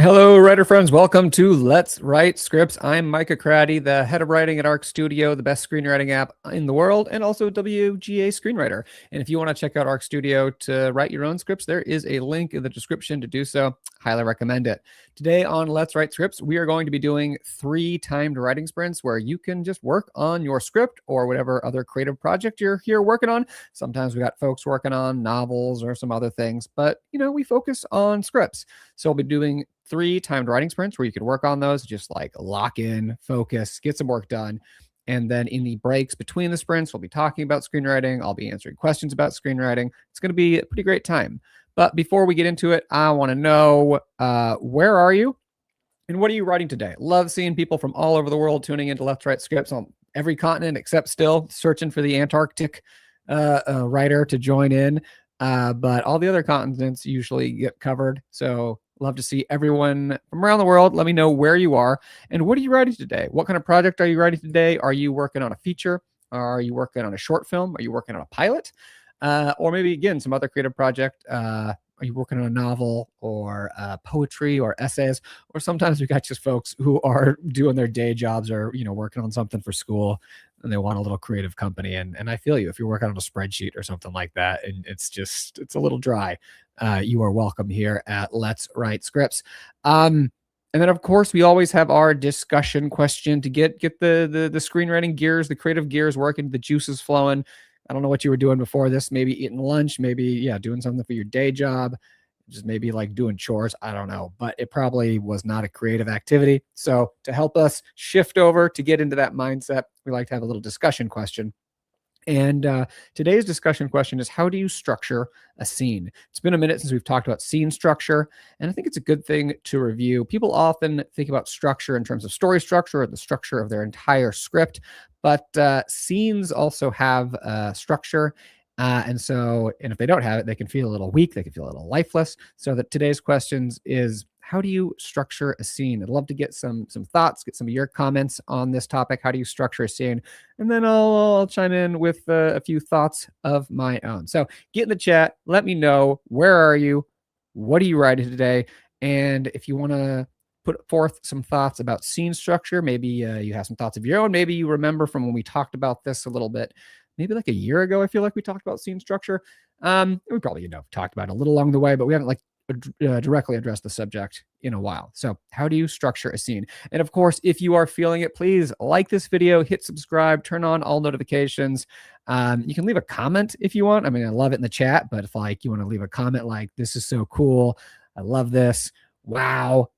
Hello, writer friends. Welcome to Let's Write Scripts. I'm Micah Cratty, the head of writing at Arc Studio, the best screenwriting app in the world, and also WGA Screenwriter. And if you want to check out Arc Studio to write your own scripts, there is a link in the description to do so. Highly recommend it. Today on Let's Write Scripts, we are going to be doing 3 timed writing sprints where you can just work on your script or whatever other creative project you're here working on. Sometimes we got folks working on novels or some other things, but we focus on scripts. So we'll be doing 3 timed writing sprints where you can work on those, just like lock in, focus, get some work done. And then in the breaks between the sprints, we'll be talking about screenwriting. I'll be answering questions about screenwriting. It's going to be a pretty great time. But before we get into it, I want to know, where are you and what are you writing today? Love seeing people from all over the world tuning into Let's Write Scripts on every continent, except still searching for the Antarctic writer to join in. But all the other continents usually get covered. So love to see everyone from around the world. Let me know where you are and what are you writing today? What kind of project are you writing today? Are you working on a feature? Are you working on a short film? Are you working on a pilot? Or maybe, again, some other creative project. Are you working on a novel or poetry or essays? Or sometimes we got just folks who are doing their day jobs or, working on something for school and they want a little creative company. And I feel you, if you're working on a spreadsheet or something like that, and it's a little dry, you are welcome here at Let's Write Scripts. And then, of course, we always have our discussion question to get the screenwriting gears, the creative gears working, the juices flowing. I don't know what you were doing before this, maybe eating lunch, maybe, doing something for your day job, just maybe like doing chores. I don't know, but it probably was not a creative activity. So to help us shift over to get into that mindset, we like to have a little discussion question. And today's discussion question is, how do you structure a scene? It's been a minute since we've talked about scene structure, and I think it's a good thing to review. People often think about structure in terms of story structure or the structure of their entire script, but scenes also have structure. And if they don't have it, they can feel a little weak. They can feel a little lifeless. So that today's questions is, how do you structure a scene? I'd love to get some thoughts, get some of your comments on this topic. How do you structure a scene? And then I'll chime in with a few thoughts of my own. So get in the chat. Let me know, where are you? What are you writing today? And if you want to put forth some thoughts about scene structure, maybe you have some thoughts of your own. Maybe you remember from when we talked about this a little bit, maybe like a year ago. I feel like we talked about scene structure. We probably, talked about it a little along the way, but we haven't directly addressed the subject in a while. So how do you structure a scene? And of course, if you are feeling it, please like this video, hit subscribe, turn on all notifications. You can leave a comment if you want. I mean, I love it in the chat, but if you want to leave a comment like, this is so cool, I love this, wow,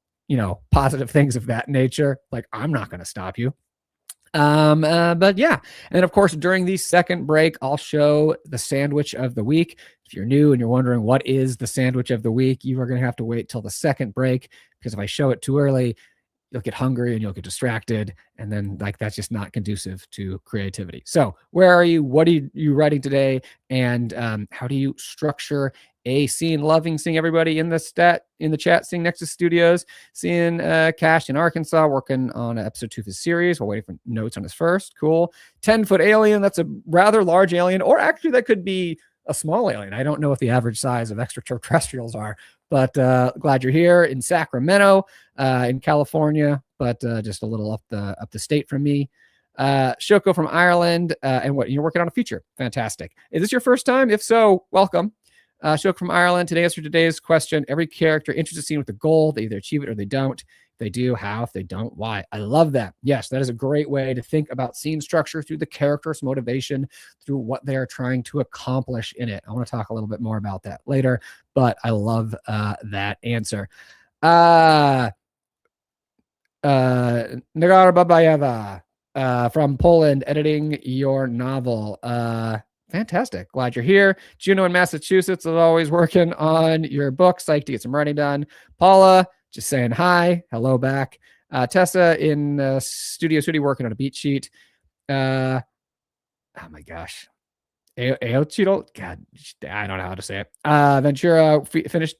positive things of that nature, I'm not going to stop you. But yeah, and then of course, during the second break, I'll show the sandwich of the week. If you're new and you're wondering what is the sandwich of the week, you are going to have to wait till the second break, because if I show it too early, you'll get hungry and you'll get distracted, and then that's just not conducive to creativity. So where are you? What are you writing today? And how do you structure a scene? Loving seeing everybody in the chat, seeing Nexus Studios, seeing Cash in Arkansas working on episode 2 of his series while waiting for notes on his first. Cool. 10-foot alien. That's a rather large alien, or actually that could be a small alien. I don't know what the average size of extraterrestrials are, but glad you're here in Sacramento, in California, but just a little up the state from me. Shoko from Ireland, and what, you're working on a feature. Fantastic. Is this your first time? If so, welcome. Shok from Ireland. Today, answer today's question. Every character enters a scene with a goal. They either achieve it or they don't. If they do, how? If they don't, why? I love that. Yes, that is a great way to think about scene structure, through the character's motivation, through what they're trying to accomplish in it. I want to talk a little bit more about that later, but I love that answer. Nagara Babayeva from Poland, editing your novel. Fantastic. Glad you're here. Juno in Massachusetts is always working on your book. Psyched to get some writing done. Paula, just saying hi. Hello back. Tessa in Studio City working on a beat sheet. Oh my gosh. Aochiro? God, I don't know how to say it. Ventura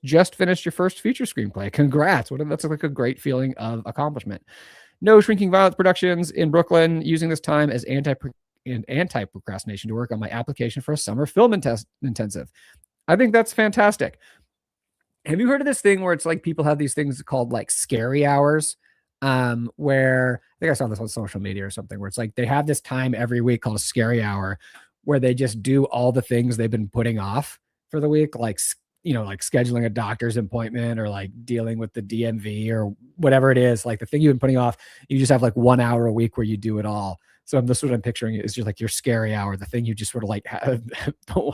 just finished your first feature screenplay. Congrats. That's like a great feeling of accomplishment. No Shrinking Violence Productions in Brooklyn, using this time as anti-procrastination to work on my application for a summer film intensive. I think that's fantastic. Have you heard of this thing where it's like people have these things called like scary hours? Where I think I saw this on social media or something, where it's like they have this time every week called a scary hour where they just do all the things they've been putting off for the week, like, like scheduling a doctor's appointment or like dealing with the DMV or whatever it is, like the thing you've been putting off. You just have like 1 hour a week where you do it all. So this is what I'm picturing is just like your scary hour, the thing you just sort of like haven't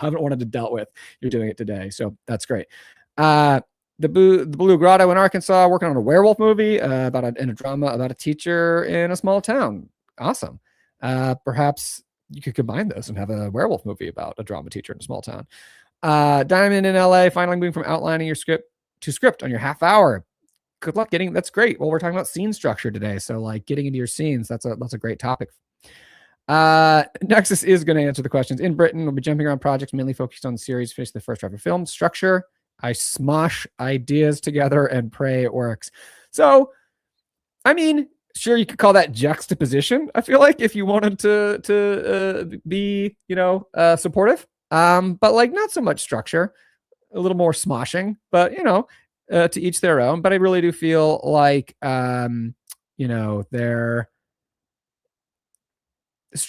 wanted to dealt with. You're doing it today. So that's great. The Blue Grotto in Arkansas, working on a werewolf movie in a drama about a teacher in a small town. Awesome. Perhaps you could combine those and have a werewolf movie about a drama teacher in a small town. Diamond in LA, finally moving from outlining your script to script on your half hour. Good luck getting. That's great. Well, we're talking about scene structure today, so like getting into your scenes. That's a great topic. Nexus is going to answer the questions. In Britain, we'll be jumping around projects mainly focused on the series, finish the first draft of film structure. I smosh ideas together and pray it works. So, I mean, sure, you could call that juxtaposition. I feel like if you wanted to be, supportive, but like not so much structure, a little more smoshing, but to each their own. But I really do feel like,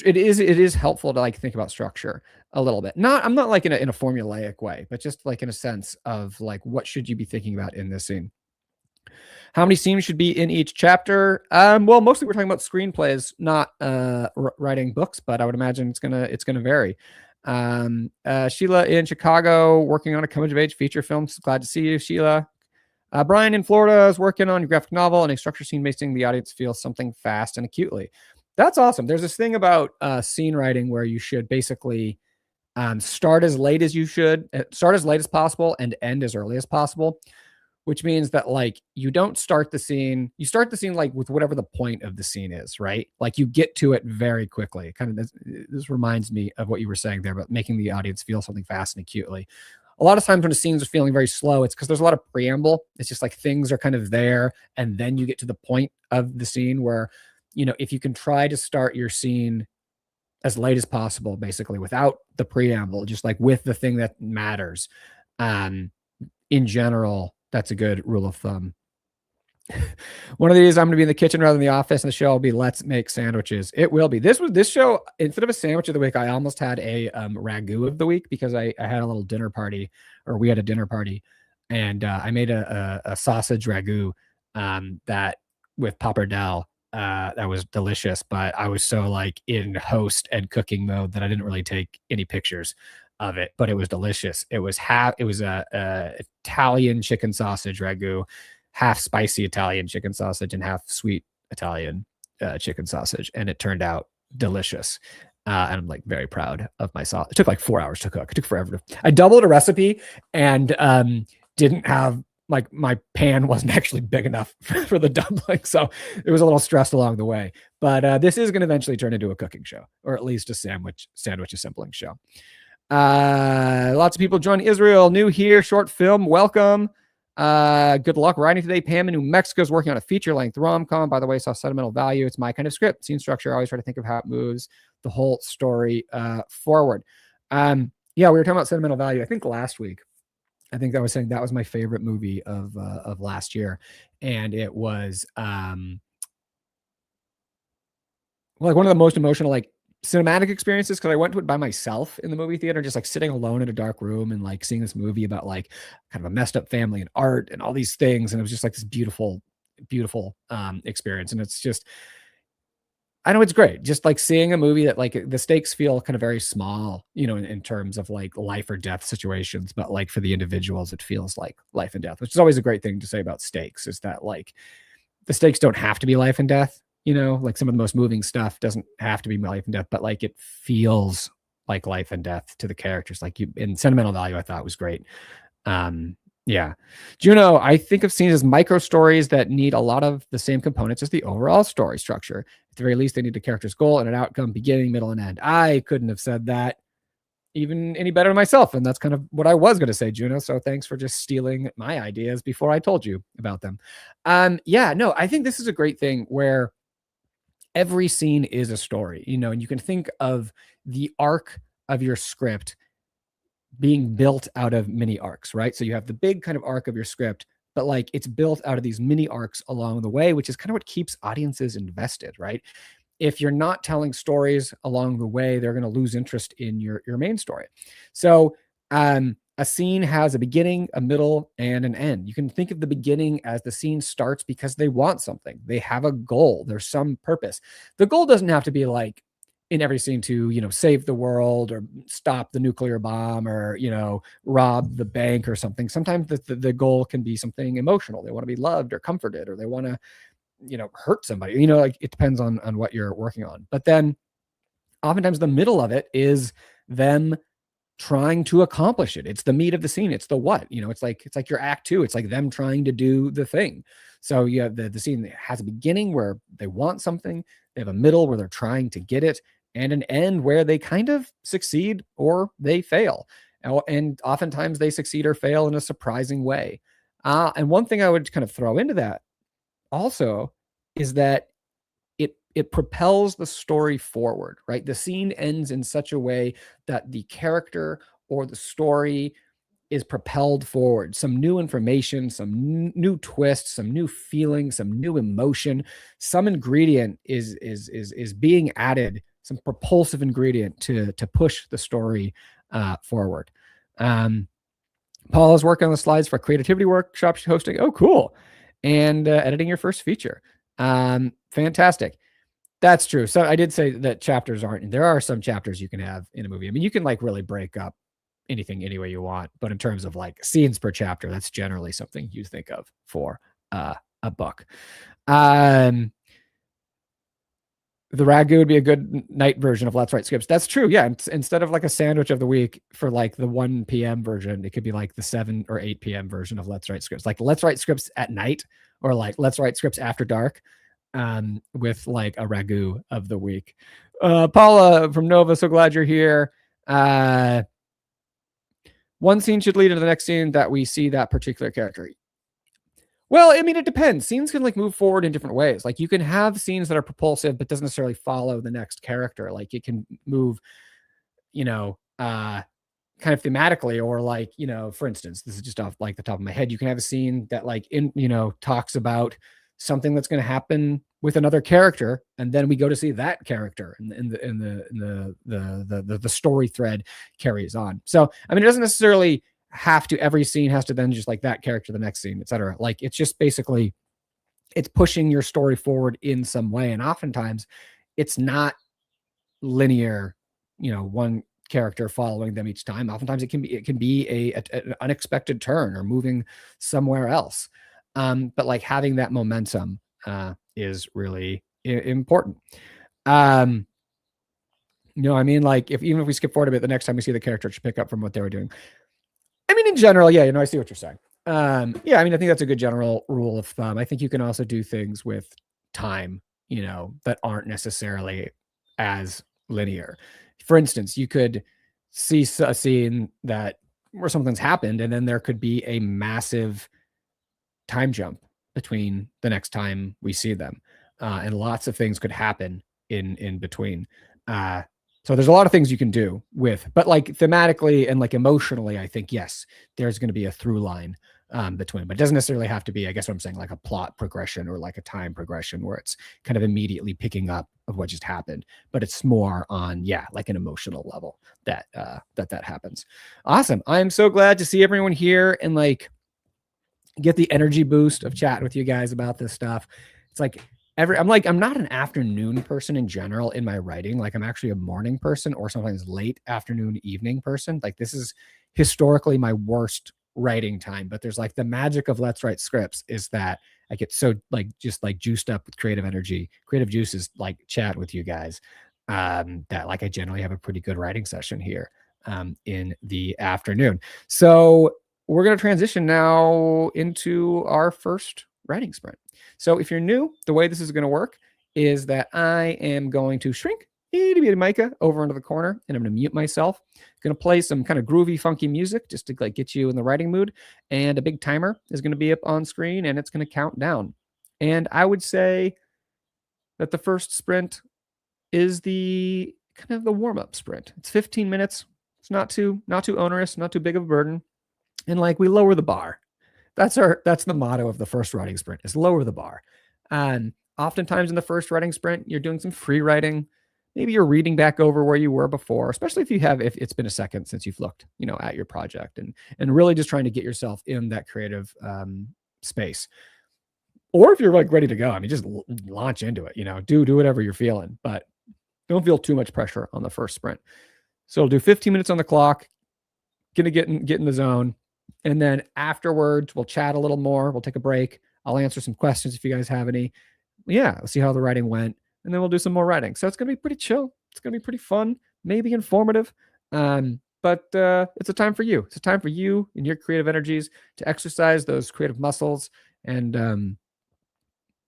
it is helpful to like think about structure a little bit. I'm not like in a formulaic way, but just like in a sense of like, what should you be thinking about in this scene? How many scenes should be in each chapter? Well, mostly we're talking about screenplays, not writing books, but I would imagine it's gonna vary. Sheila in Chicago, working on a coming of age feature film. Glad to see you, Sheila. Brian in Florida is working on a graphic novel and a structure scene making the audience feel something fast and acutely. That's awesome. There's this thing about scene writing where you should basically start as late as possible and end as early as possible, which means that like you start the scene like with whatever the point of the scene is, right? Like you get to it very quickly. Kind of this reminds me of what you were saying there about making the audience feel something fast and acutely. A lot of times when the scenes are feeling very slow, it's because there's a lot of preamble. It's just like things are kind of there, and then you get to the point of the scene where, if you can try to start your scene as late as possible, basically without the preamble, just like with the thing that matters. In general, that's a good rule of thumb. One of these, I'm going to be in the kitchen rather than the office, and the show will be Let's Make Sandwiches. It will be. This show, instead of a sandwich of the week, I almost had a ragu of the week because I had a little dinner party, or we had a dinner party, and I made a sausage ragu that with pappardelle. That was delicious, but I was so like in host and cooking mode that I didn't really take any pictures of it, but it was delicious. It was a Italian chicken sausage ragu, half spicy Italian chicken sausage and half sweet Italian chicken sausage, and it turned out delicious. And I'm like very proud of my sauce. It took like 4 hours to cook. It took forever. I doubled a recipe and didn't have like my pan wasn't actually big enough for the dumpling. So it was a little stressed along the way, but this is going to eventually turn into a cooking show, or at least a sandwich assembling show. Lots of people join Israel, new here, short film. Welcome. Good luck writing today. Pam in New Mexico is working on a feature-length rom-com. By the way, saw Sentimental Value. It's my kind of script. Scene structure, I always try to think of how it moves the whole story forward. Yeah, we were talking about Sentimental Value, I think last week. I think I was saying that was my favorite movie of last year. And it was like one of the most emotional, like cinematic experiences, because I went to it by myself in the movie theater, just like sitting alone in a dark room and like seeing this movie about like kind of a messed up family and art and all these things. And it was just like this beautiful experience. And it's just, I know it's great. Just like seeing a movie that like the stakes feel kind of very small, in terms of like life or death situations, but like for the individuals, it feels like life and death, which is always a great thing to say about stakes, is that like the stakes don't have to be life and death. Like some of the most moving stuff doesn't have to be life and death, but like it feels like life and death to the characters. Like in Sentimental Value, I thought was great. Yeah. Juno, I think of scenes as micro stories that need a lot of the same components as the overall story structure. At the very least, they need a character's goal and an outcome, beginning, middle, and end. I couldn't have said that even any better myself. And that's kind of what I was going to say, Juno. So thanks for just stealing my ideas before I told you about them. Yeah, no, I think this is a great thing where every scene is a story, and you can think of the arc of your script being built out of mini arcs, right? So you have the big kind of arc of your script, but like it's built out of these mini arcs along the way, which is kind of what keeps audiences invested, right? If you're not telling stories along the way, they're going to lose interest in your main story. So a scene has a beginning, a middle, and an end. You can think of the beginning as the scene starts because they want something. They have a goal. There's some purpose. The goal doesn't have to be like in every scene to, save the world or stop the nuclear bomb or, rob the bank or something. Sometimes the goal can be something emotional. They want to be loved or comforted, or they want to, hurt somebody, like it depends on what you're working on. But then oftentimes the middle of it is them trying to accomplish it. It's the meat of the scene. It's the what, it's like your act two. It's like them trying to do the thing. So you have the scene that has a beginning where they want something. They have a middle where they're trying to get it, and an end where they kind of succeed or they fail. And oftentimes they succeed or fail in a surprising way. And one thing I would kind of throw into that also is that it propels the story forward, right? The scene ends in such a way that the character or the story is propelled forward. Some new information, some new twist, some new feeling, some new emotion, some ingredient is being added, some propulsive ingredient to push the story forward. Paul is working on the slides for creativity workshop she's hosting. Oh, cool. And editing your first feature. Fantastic. That's true. So I did say that chapters aren't, there are some chapters you can have in a movie. I mean, you can like really break up anything any way you want, but in terms of like scenes per chapter, that's generally something you think of for a book. The ragu would be a good night version of Let's Write Scripts. That's true. Yeah. Instead of like a sandwich of the week for like the 1 p.m. version, it could be like the 7 or 8 p.m. version of Let's Write Scripts. Like Let's Write Scripts at night, or like Let's Write Scripts after dark, with like a ragu of the week. Paula from Nova, so glad you're here. One scene should lead into the next scene that we see that particular character. Well, I mean, it depends. Scenes can like move forward in different ways. Like you can have scenes that are propulsive, but doesn't necessarily follow the next character. Like it can move, kind of thematically, or like, for instance, this is just off like the top of my head. You can have a scene that like talks about something that's going to happen with another character, and then we go to see that character, and the story thread carries on. So I mean, it doesn't necessarily have to, every scene has to then just like that character, the next scene, etc. Like it's just basically it's pushing your story forward in some way, and oftentimes it's not linear, one character following them each time. Oftentimes it can be an unexpected turn or moving somewhere else. But like having that momentum is really important. I mean, like even if we skip forward a bit, the next time we see the character, it should pick up from what they were doing. I mean, in general, yeah, I see what you're saying. Yeah, I mean, I think that's a good general rule of thumb. I think you can also do things with time, that aren't necessarily as linear. For instance, you could see a scene where something's happened, and then there could be a massive time jump between the next time we see them, and lots of things could happen in between. So there's a lot of things you can do with, but like thematically and like emotionally, I think, yes, there's going to be a through line between, but it doesn't necessarily have to be, I guess what I'm saying, like a plot progression or like a time progression where it's kind of immediately picking up of what just happened, but it's more on, like an emotional level that happens. Awesome. I'm so glad to see everyone here and like get the energy boost of chatting with you guys about this stuff. It's like I'm not an afternoon person in general in my writing. Like I'm actually a morning person, or sometimes late afternoon, evening person. Like this is historically my worst writing time, but there's like the magic of Let's Write Scripts is that I get so like just like juiced up with creative energy, creative juices, like chat with you guys, that like I generally have a pretty good writing session here in the afternoon. So we're going to transition now into our first writing sprint. So if you're new, the way this is going to work is that I am going to shrink itty bitty Micah over into the corner, and I'm going to mute myself. I'm going to play some kind of groovy, funky music just to like get you in the writing mood. And a big timer is going to be up on screen, and it's going to count down. And I would say that the first sprint is the kind of the warm-up sprint. It's 15 minutes. It's not too onerous, not too big of a burden. And like, we lower the bar. That's the motto of the first writing sprint, is lower the bar. And oftentimes in the first writing sprint, you're doing some free writing. Maybe you're reading back over where you were before, especially if it's been a second since you've looked, at your project, and really just trying to get yourself in that creative space. Or if you're like ready to go, I mean, just launch into it, do whatever you're feeling, but don't feel too much pressure on the first sprint. So we'll do 15 minutes on the clock, gonna get in the zone. And then afterwards, we'll chat a little more. We'll take a break. I'll answer some questions if you guys have any. Yeah, we'll see how the writing went. And then we'll do some more writing. So it's going to be pretty chill. It's going to be pretty fun, maybe informative. But it's a time for you. It's a time for you and your creative energies to exercise those creative muscles. And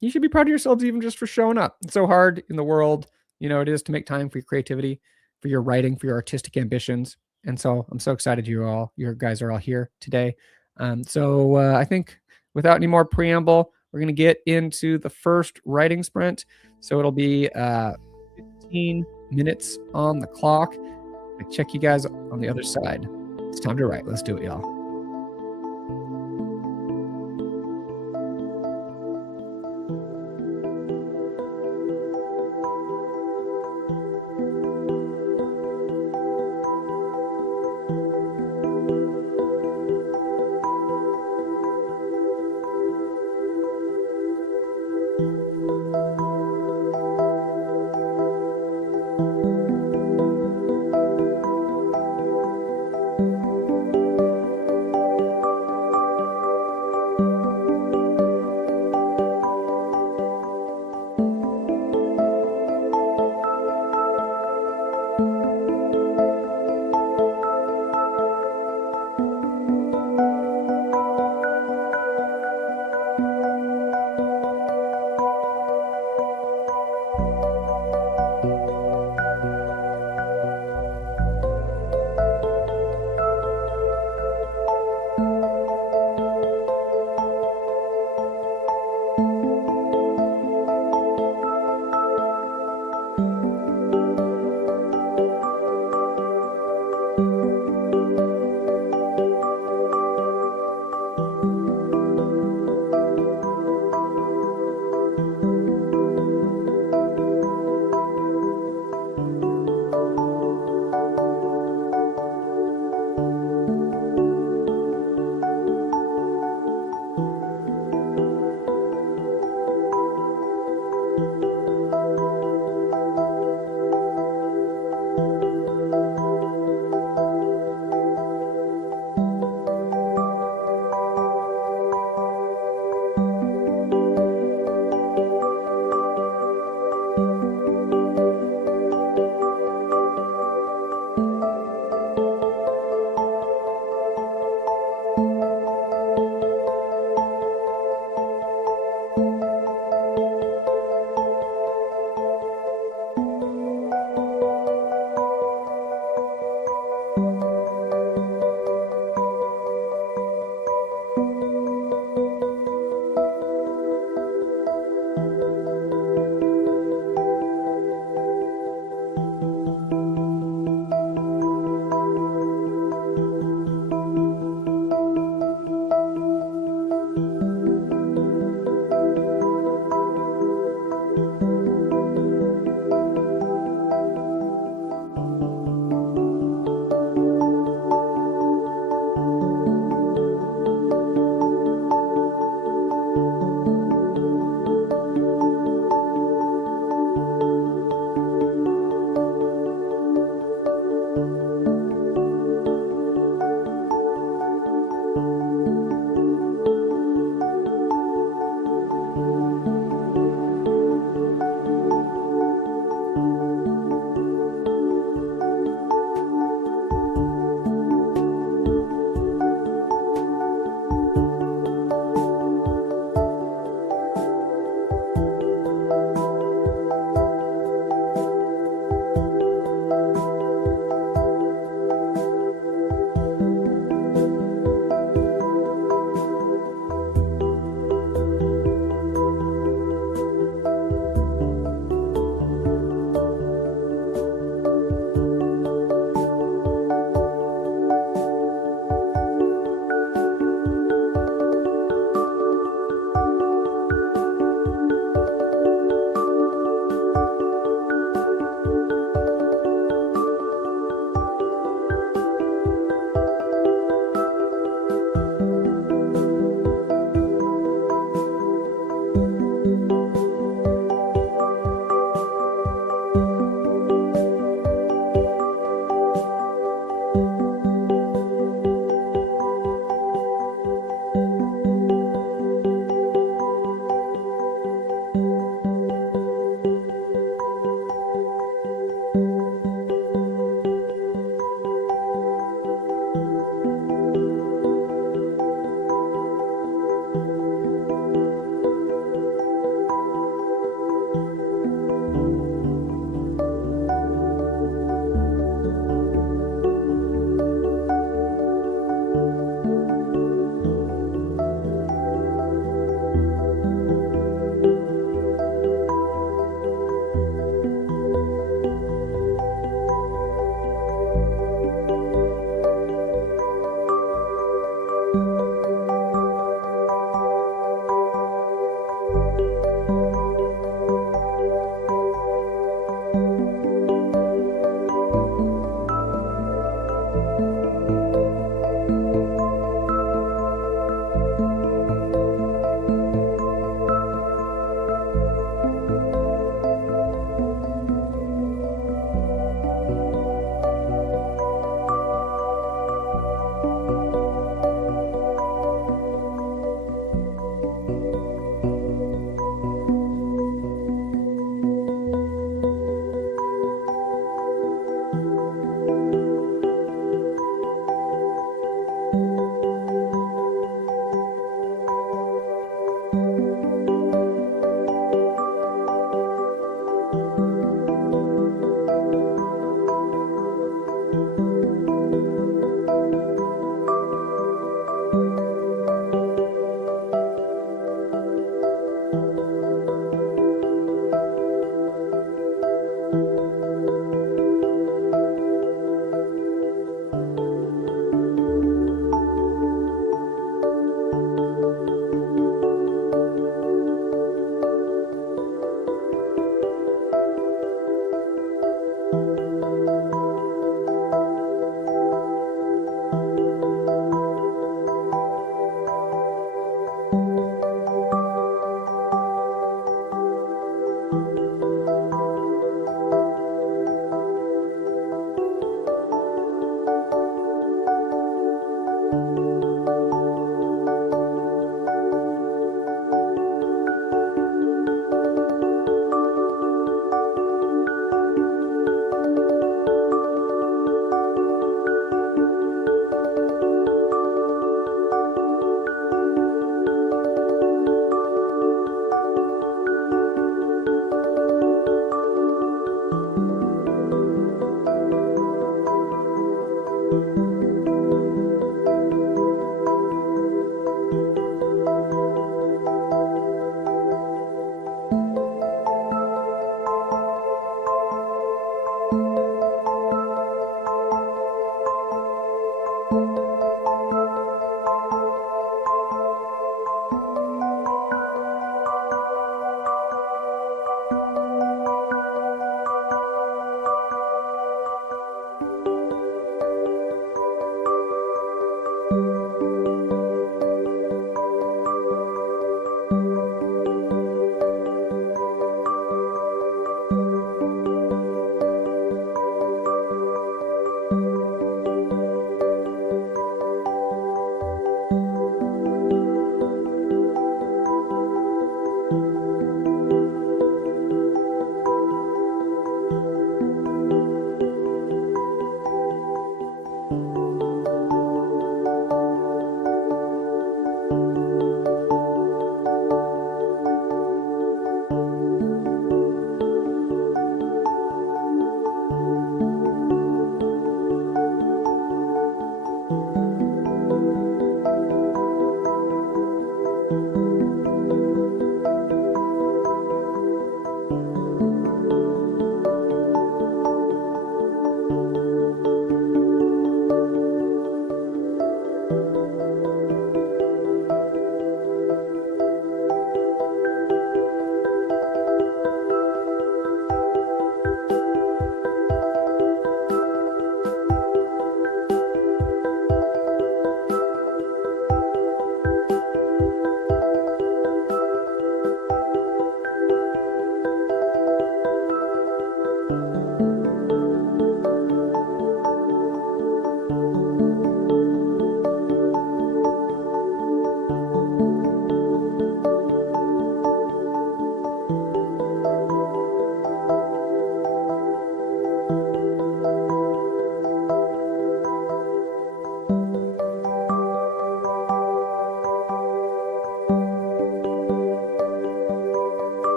you should be proud of yourselves even just for showing up. It's so hard in the world, it is, to make time for your creativity, for your writing, for your artistic ambitions. And so I'm so excited you guys are all here today. So I think without any more preamble, we're going to get into the first writing sprint. So it'll be 15 minutes on the clock. I check you guys on the other side. It's time to write. Let's do it, y'all.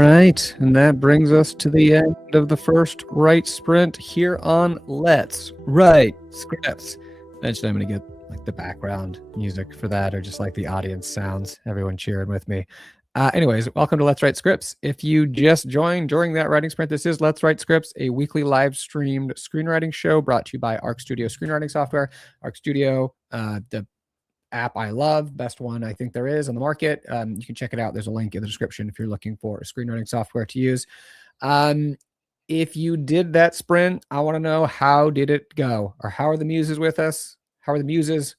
right, and that brings us to the end of the first Write Sprint here on Let's Write Scripts. Eventually I'm going to get like the background music for that, or just like the audience sounds, everyone cheering with me. Anyways, welcome to Let's Write Scripts. If you just joined during that writing sprint, this is Let's Write Scripts, a weekly live streamed screenwriting show brought to you by Arc Studio Screenwriting Software. Arc Studio, the app I love, best one I think there is on the market. You can check it out. There's a link in the description if you're looking for a screenwriting software to use. If you did that sprint, I want to know, how did it go? Or how are the muses with us? How are the muses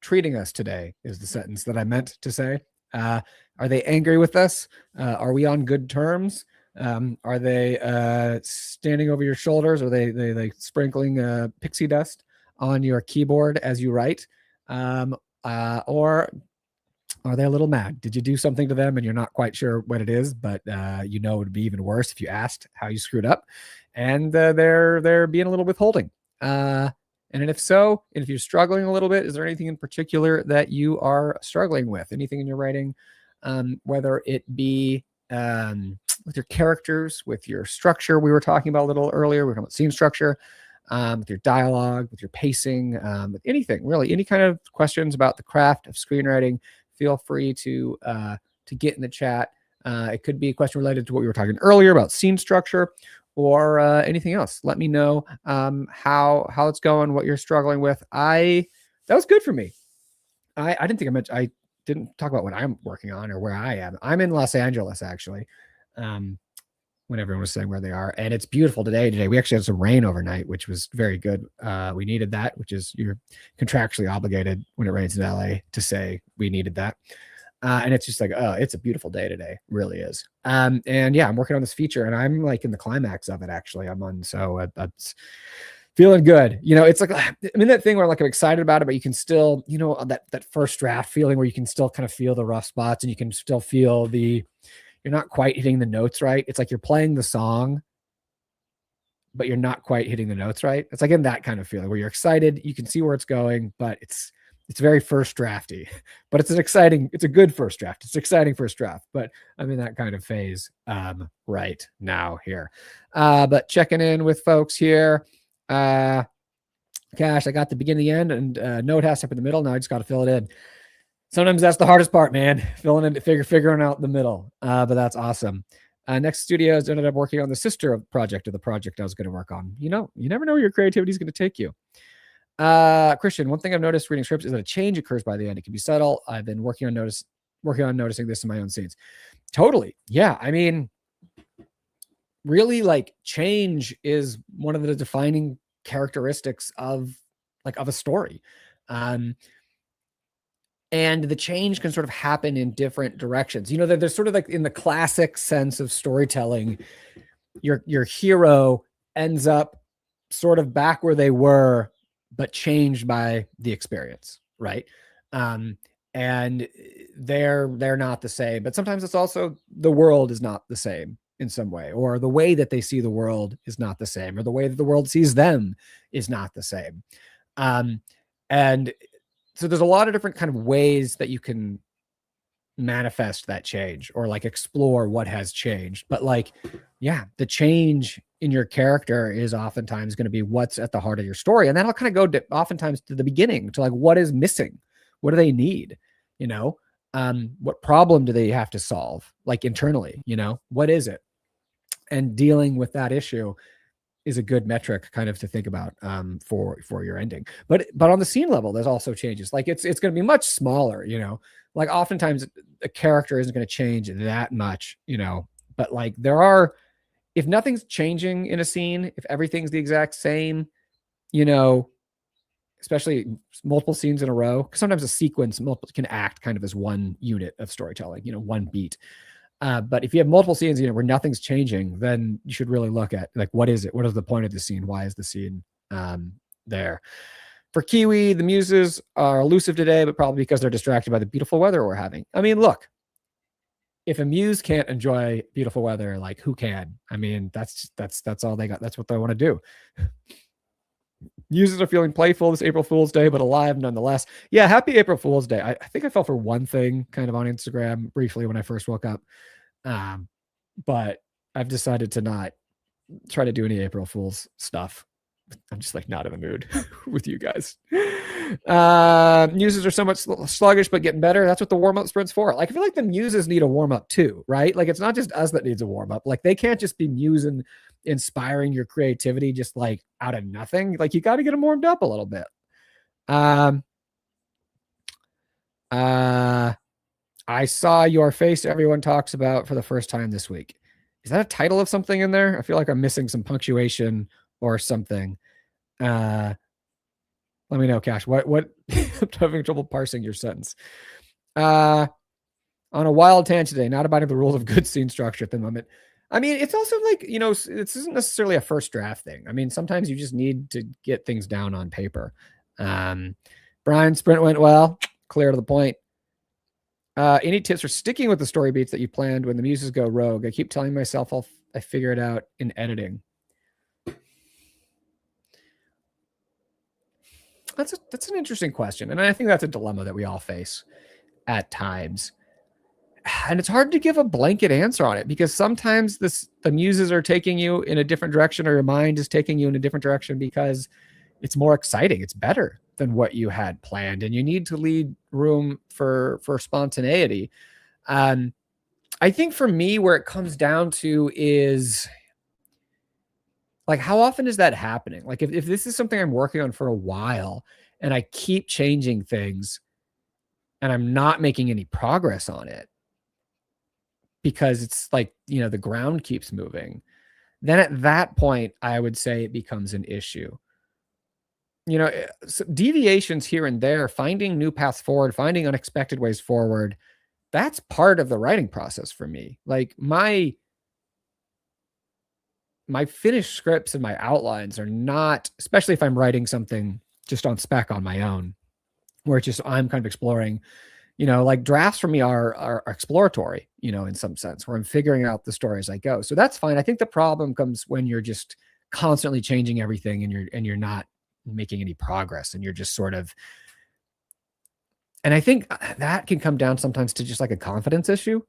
treating us today is the sentence that I meant to say. Are they angry with us? Are we on good terms? Are they standing over your shoulders? Are they sprinkling pixie dust on your keyboard as you write? Or are they a little mad? Did you do something to them and you're not quite sure what it is, but you know it would be even worse if you asked how you screwed up, and they're being a little withholding. And if so, and if you're struggling a little bit, is there anything in particular that you are struggling with? Anything in your writing, whether it be with your characters, with your structure we were talking about a little earlier, we were talking about scene structure, with your dialogue, with your pacing, with anything really, any kind of questions about the craft of screenwriting, feel free to get in the chat. It could be a question related to what we were talking earlier about scene structure, or anything else. Let me know how it's going, what you're struggling with. That was good for me. I didn't talk about what I'm working on or where I am. I'm in Los Angeles actually. When everyone was saying where they are, and it's beautiful today. We actually had some rain overnight, which was very good. We needed that, which is, you're contractually obligated when it rains in LA to say we needed that. And it's just like, oh, it's a beautiful day today. It really is. And yeah, I'm working on this feature and I'm like in the climax of it. Actually, so that's feeling good. It's like, I'm in that thing where like I'm excited about it, but you can still, that first draft feeling where you can still kind of feel the rough spots, and you can still feel you're not quite hitting the notes right. It's like you're playing the song, but you're not quite hitting the notes right. It's like in that kind of feeling where you're excited, you can see where it's going, but it's very first drafty, but it's a good first draft. It's an exciting first draft, but I'm in that kind of phase right now here. But checking in with folks here. Gosh, I got the beginning, the end, and note has to up in the middle. Now I just got to fill it in. Sometimes that's the hardest part, man. Filling in, figuring out the middle. But that's awesome. Next Studios ended up working on the sister project of the project I was going to work on. You never know where your creativity is going to take you. Christian, one thing I've noticed reading scripts is that a change occurs by the end. It can be subtle. I've been working on noticing this in my own scenes. Totally. Yeah. I mean, really, like, change is one of the defining characteristics of a story. And the change can sort of happen in different directions. There's sort of like in the classic sense of storytelling, your hero ends up sort of back where they were, but changed by the experience, right? And they're not the same. But sometimes it's also the world is not the same in some way, or the way that they see the world is not the same, or the way that the world sees them is not the same. And so there's a lot of different kind of ways that you can manifest that change, or like explore what has changed. But like, yeah, the change in your character is oftentimes going to be what's at the heart of your story. And that'll kind of go oftentimes to the beginning, to like, what is missing? What do they need? What problem do they have to solve? Like internally, what is it? And dealing with that issue is a good metric kind of to think about for your ending. But on the scene level, there's also changes. Like it's going to be much smaller, like oftentimes a character isn't going to change that much, but like if nothing's changing in a scene, if everything's the exact same, especially multiple scenes in a row, because sometimes a sequence can act kind of as one unit of storytelling, one beat. But if you have multiple scenes, where nothing's changing, then you should really look at like, what is it? What is the point of the scene? Why is the scene there? For Kiwi, the muses are elusive today, but probably because they're distracted by the beautiful weather we're having. I mean, look, if a muse can't enjoy beautiful weather, like who can? I mean, that's all they got. That's what they want to do. Muses are feeling playful this April Fool's Day, but alive nonetheless. Yeah, happy April Fool's Day. I think I fell for one thing kind of on Instagram briefly when I first woke up. but I've decided to not try to do any April Fool's stuff. I'm just like not in the mood with you guys. Muses are somewhat sluggish, but getting better. That's what the warm-up sprint's for. Like, I feel like the muses need a warm-up too, right? Like, it's not just us that needs a warm-up. Like, they can't just be musing, inspiring your creativity just like out of nothing. Like, you got to get them warmed up a little bit. I saw your face everyone talks about for the first time this week. Is that a title of something in there? I feel like I'm missing some punctuation or something. Let me know, Cash. What I'm having trouble parsing your sentence. On a wild tangent today, not abiding the rules of good scene structure at the moment. I mean, it's also like, you know, this isn't necessarily a first draft thing. I mean, sometimes you just need to get things down on paper. Brian, sprint went well, clear to the point. Any tips for sticking with the story beats that you planned when the muses go rogue? I keep telling myself I figure it out in editing. That's an interesting question. And I think that's a dilemma that we all face at times. And it's hard to give a blanket answer on it because sometimes the muses are taking you in a different direction, or your mind is taking you in a different direction because it's more exciting. It's better than what you had planned, and you need to leave room for spontaneity. I think for me, where it comes down to is like, how often is that happening? Like, if this is something I'm working on for a while and I keep changing things and I'm not making any progress on it because it's like, you know, the ground keeps moving, then at that point, I would say it becomes an issue. You know, deviations here and there, finding new paths forward, finding unexpected ways forward, that's part of the writing process for me. Like, my finished scripts and my outlines are not, especially if I'm writing something just on spec on my own, where it's just, I'm kind of exploring, you know, like drafts for me are exploratory, you know, in some sense, where I'm figuring out the story as I go. So that's fine. I think the problem comes when you're just constantly changing everything and you're not making any progress, and you're just sort of, and I think that can come down sometimes to just like a confidence issue,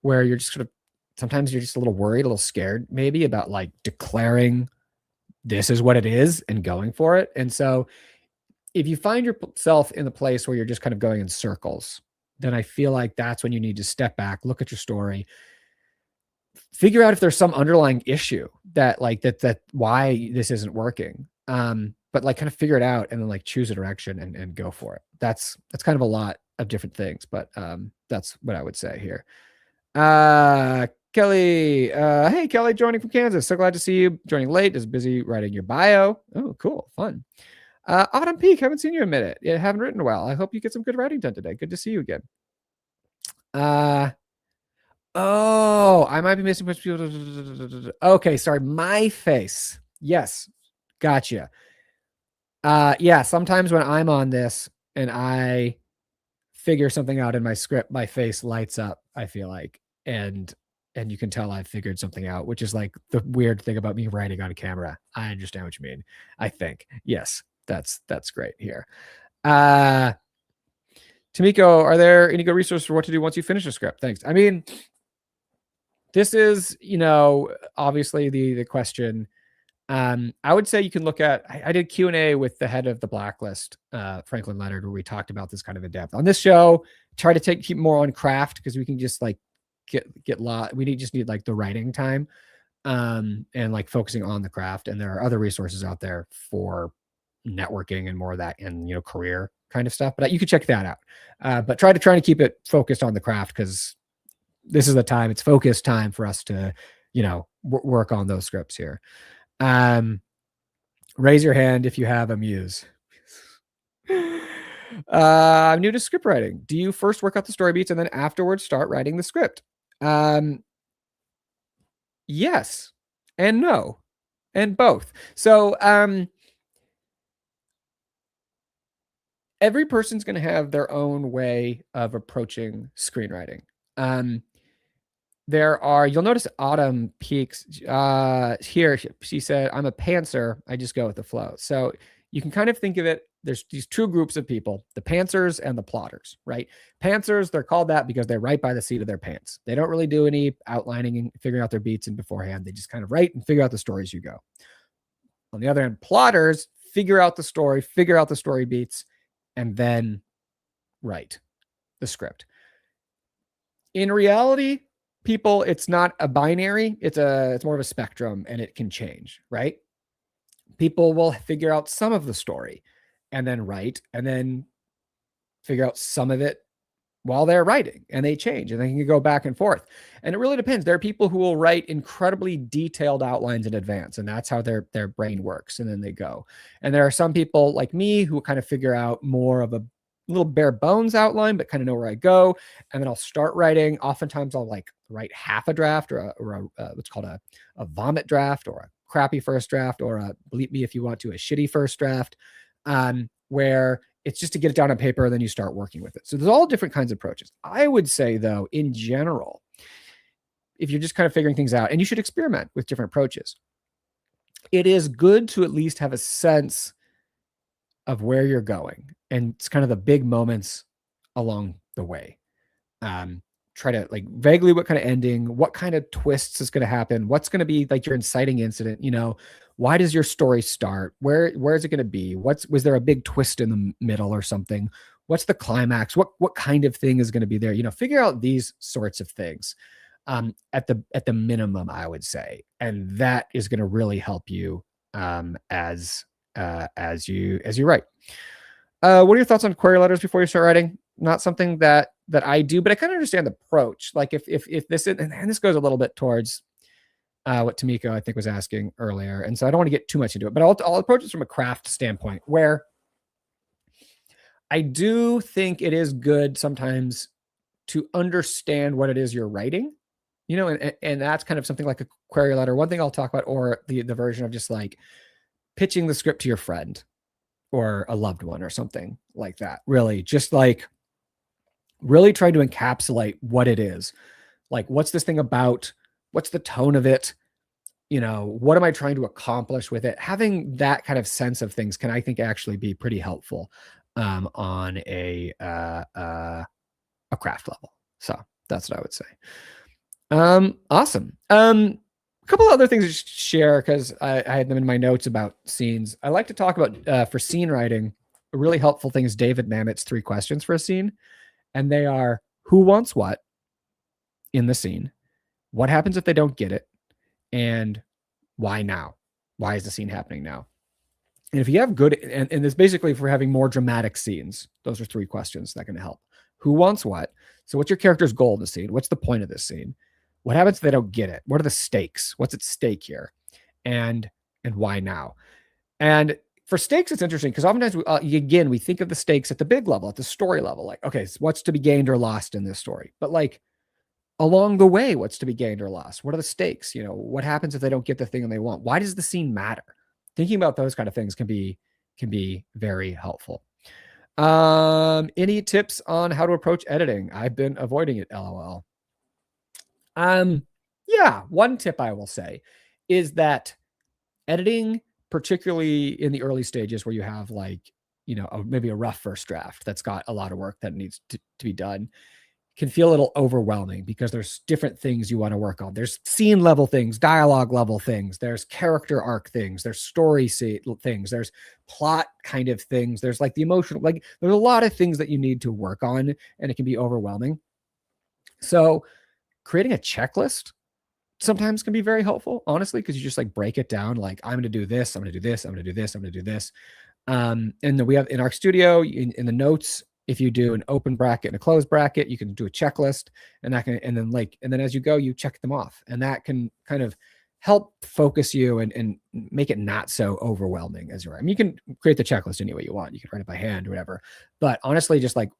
where you're just sort of, sometimes you're just a little worried, a little scared maybe about like declaring this is what it is and going for it. And so if you find yourself in the place where you're just kind of going in circles, then I feel like that's when you need to step back, look at your story, figure out if there's some underlying issue that why this isn't working. But like kind of figure it out and then like choose a direction and go for it. That's kind of a lot of different things, but that's what I would say here. Kelly, hey Kelly, joining from Kansas. So glad to see you. Joining late, is busy writing your bio. Oh, cool, fun. Autumn Peak, haven't seen you in a minute. You haven't written in a while. I hope you get some good writing done today. Good to see you again. Oh, I might be missing. Okay, sorry, my face. Yes, gotcha. Yeah, sometimes when I'm on this and I figure something out in my script, my face lights up, I feel like, and you can tell I've figured something out, which is like the weird thing about me writing on camera. I understand what you mean. I think, yes, that's great here. Tamiko, are there any good resources for what to do once you finish a script? Thanks. I mean, this is, you know, obviously the question. I would say you can look at, I did Q&A with the head of the Blacklist, Franklin Leonard, where we talked about this kind of in depth. On this show, try to keep more on craft, because we can just like get lot. We just need like the writing time, and like focusing on the craft. And there are other resources out there for networking and more of that, and, you know, career kind of stuff. But you can check that out. But try to keep it focused on the craft, because this is the time, it's focused time for us to, you know, work on those scripts here. Raise your hand if you have a muse. I'm new to script writing. Do you first work out the story beats and then afterwards start writing the script? Yes and no, and both. So every person's going to have their own way of approaching screenwriting. You'll notice Autumn Peaks here. She said, I'm a pantser. I just go with the flow. So you can kind of think of it there's these two groups of people, the pantsers and the plotters, right? Pantsers, they're called that because they write by the seat of their pants. They don't really do any outlining and figuring out their beats in beforehand. They just kind of write and figure out the story as you go. On the other hand, plotters figure out the story beats, and then write the script. In reality, people, it's not a binary, it's more of a spectrum, and it can change, right? People will figure out some of the story and then write, and then figure out some of it while they're writing, and they change, and they can go back and forth. And it really depends. There are people who will write incredibly detailed outlines in advance, and that's how their brain works, and then they go. And there are some people like me who kind of figure out more of a little bare bones outline, but kind of know where I go, and then I'll start writing. Oftentimes I'll like write half a draft, or what's called a vomit draft, or a crappy first draft, or a, believe me if you want to, a shitty first draft, where it's just to get it down on paper, and then you start working with it. So there's all different kinds of approaches. I would say, though, in general, if you're just kind of figuring things out, and you should experiment with different approaches, it is good to at least have a sense of where you're going, and it's kind of the big moments along the way. Try to like vaguely what kind of ending, what kind of twists is going to happen, what's going to be like your inciting incident, why does your story start? Where is it going to be? Was there a big twist in the middle or something? What's the climax? What kind of thing is going to be there? Figure out these sorts of things at the minimum, I would say, and that is going to really help you as you write. What are your thoughts on query letters before you start writing? Not something that I do, but I kind of understand the approach. Like if this is, and this goes a little bit towards what Tamiko, I think, was asking earlier. And so I don't want to get too much into it, but I'll approach this from a craft standpoint, where I do think it is good sometimes to understand what it is you're writing, and that's kind of something like a query letter. One thing I'll talk about, or the version of just like pitching the script to your friend or a loved one or something like that. Really, just like really try to encapsulate what it is. Like, what's this thing about? What's the tone of it? What am I trying to accomplish with it? Having that kind of sense of things can, I think, actually be pretty helpful on a craft level. So that's what I would say. Awesome. A couple of other things to share, because I had them in my notes about scenes. I like to talk about, for scene writing, a really helpful thing is David Mamet's 3 questions for a scene. And they are: who wants what in the scene? What happens if they don't get it? And why now? Why is the scene happening now? And if you have good, and this basically for having more dramatic scenes, those are 3 questions that can help. Who wants what? So what's your character's goal in the scene? What's the point of this scene? What happens if they don't get it? What are the stakes? What's at stake here? And why now? And for stakes, it's interesting because oftentimes, we think of the stakes at the big level, at the story level. Like, okay, so what's to be gained or lost in this story? But like, along the way, what's to be gained or lost? What are the stakes? What happens if they don't get the thing they want? Why does the scene matter? Thinking about those kind of things can be very helpful. Any tips on how to approach editing? I've been avoiding it, LOL. Yeah, one tip I will say is that editing, particularly in the early stages where you have like, maybe a rough first draft that's got a lot of work that needs to be done, can feel a little overwhelming because there's different things you want to work on. There's scene level things, dialogue level things, there's character arc things, there's story things, there's plot kind of things, there's like the emotional, like there's a lot of things that you need to work on, and it can be overwhelming. So creating a checklist sometimes can be very helpful, honestly, because you just like break it down. Like, I'm going to do this, I'm going to do this, I'm going to do this, I'm going to do this. And then we have in our studio in the notes, if you do an open bracket and a closed bracket, you can do a checklist, and then as you go, you check them off, and that can kind of help focus you and make it not so overwhelming as you're. I mean, you can create the checklist any way you want. You can write it by hand or whatever, but honestly, just like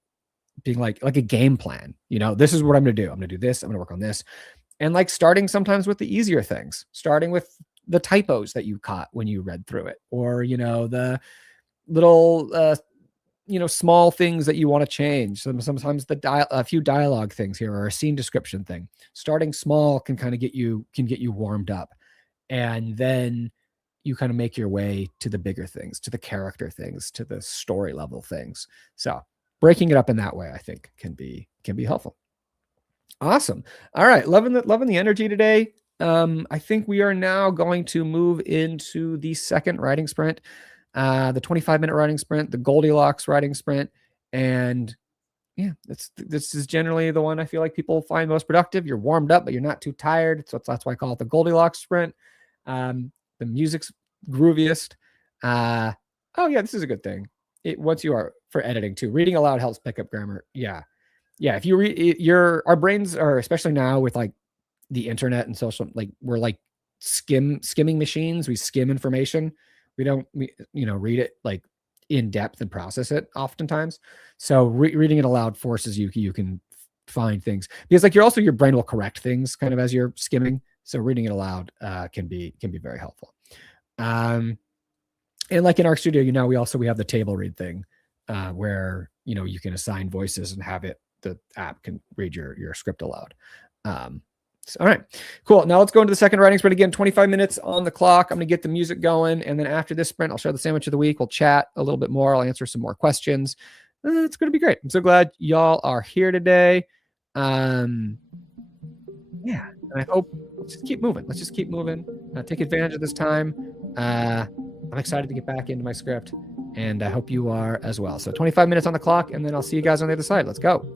being like a game plan, this is what I'm going to do. I'm going to do this. I'm going to work on this. And like starting sometimes with the easier things, starting with the typos that you caught when you read through it, or, the little, small things that you want to change. Sometimes a few dialogue things here, or a scene description thing. Starting small can kind of get you warmed up. And then, you kind of make your way to the bigger things, to the character things, to the story level things. So breaking it up in that way, I think can be helpful. Awesome. All right. Loving the energy today. I think we are now going to move into the second writing sprint, the 25-minute writing sprint, the Goldilocks writing sprint. And yeah, this is generally the one I feel like people find most productive. You're warmed up, but you're not too tired. So that's why I call it the Goldilocks sprint. The music's grooviest. Oh yeah, this is a good thing. Once you are for editing too, reading aloud helps pick up grammar. Yeah. If you read our brains are, especially now with like the internet and social, like we're like skimming machines. We skim information. We don't, read it like in depth and process it oftentimes. So reading it aloud forces you can find things, because like your brain will correct things kind of as you're skimming. So reading it aloud can be very helpful. And like in Arc Studio, we have the table read thing where, you can assign voices and have the app can read your script aloud. All right, cool. Now let's go into the second writing sprint again. 25 minutes on the clock. I'm going to get the music going. And then after this sprint, I'll share the sandwich of the week. We'll chat a little bit more. I'll answer some more questions. It's going to be great. I'm so glad y'all are here today. Yeah. And I hope let's just keep moving. Take advantage of this time. I'm excited to get back into my script, and I hope you are as well. So 25 minutes on the clock, and then I'll see you guys on the other side. Let's go.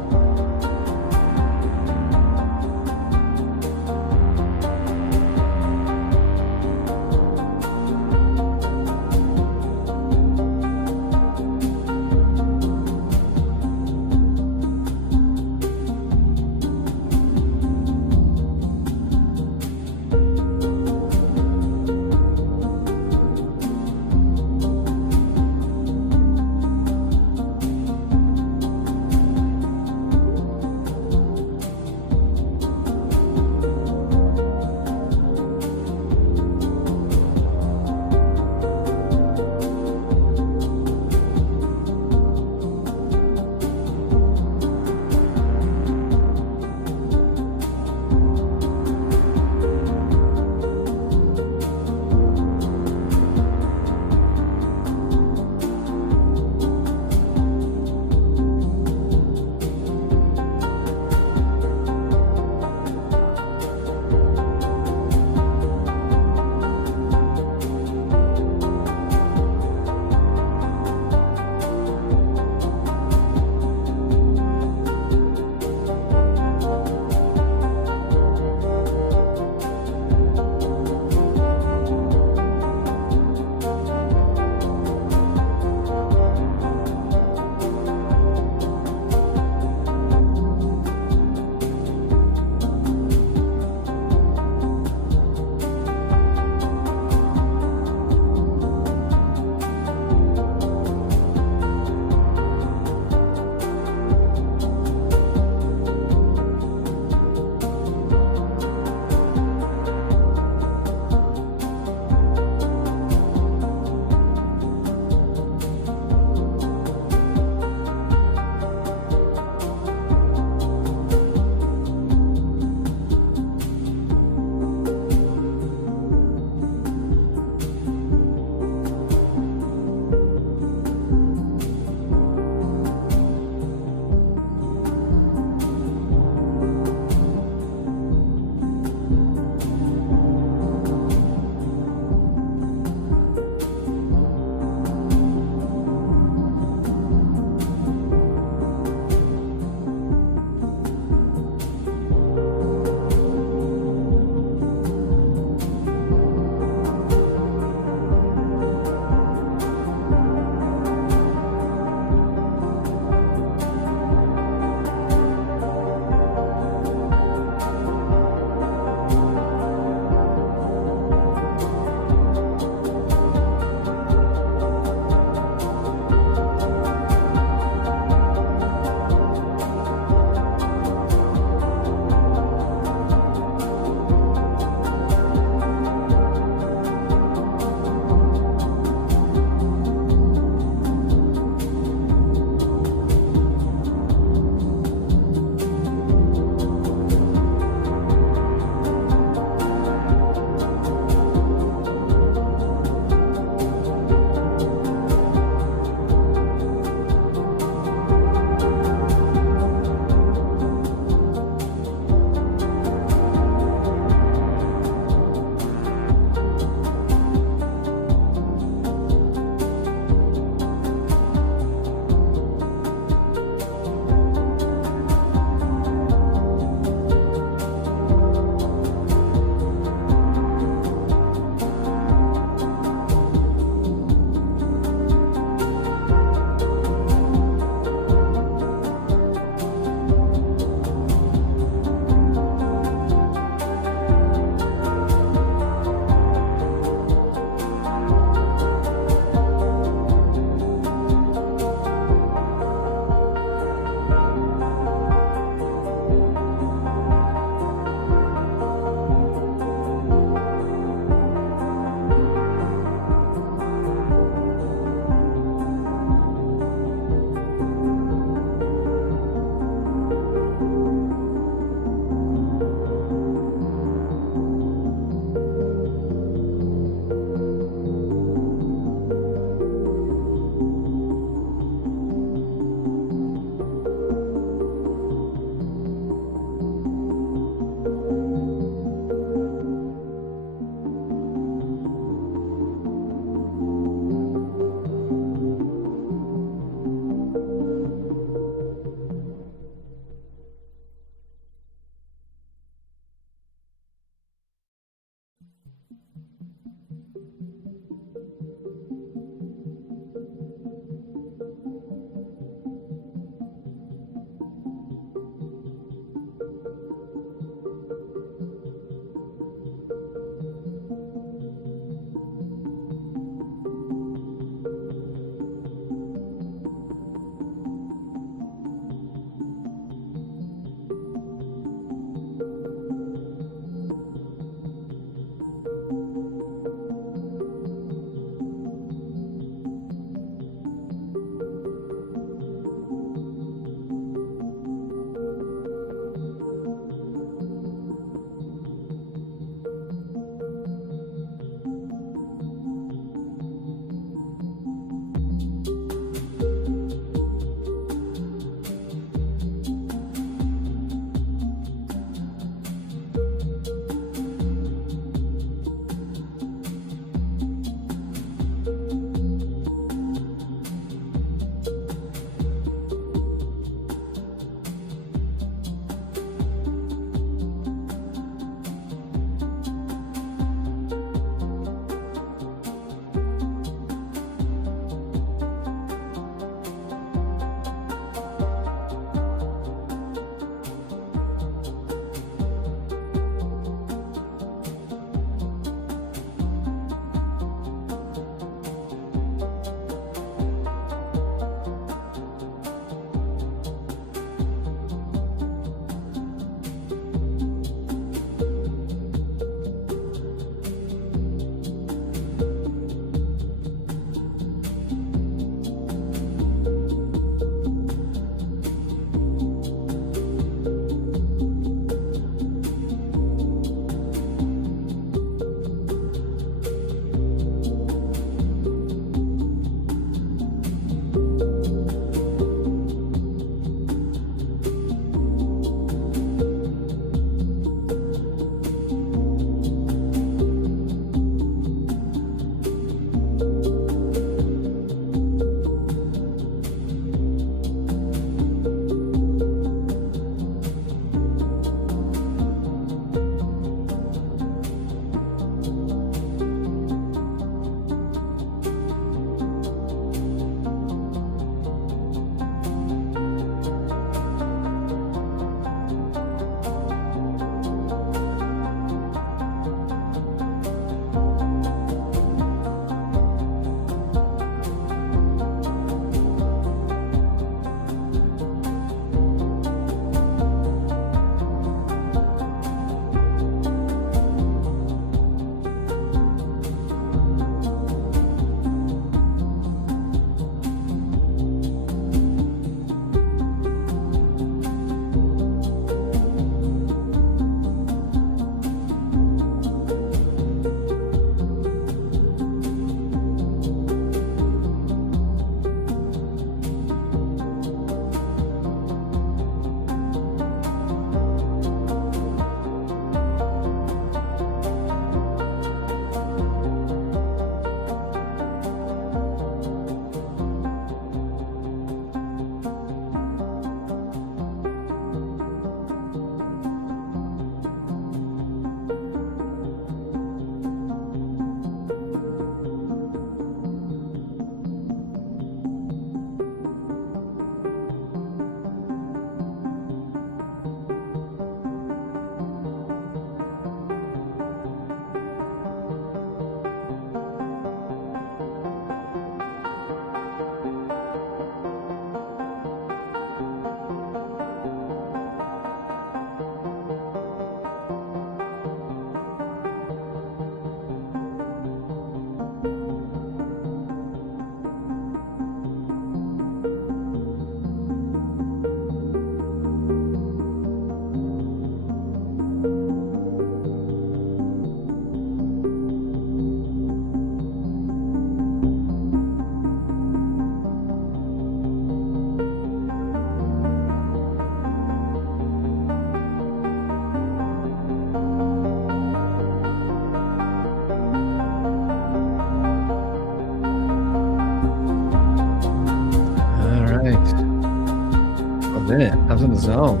minute. I was in the zone.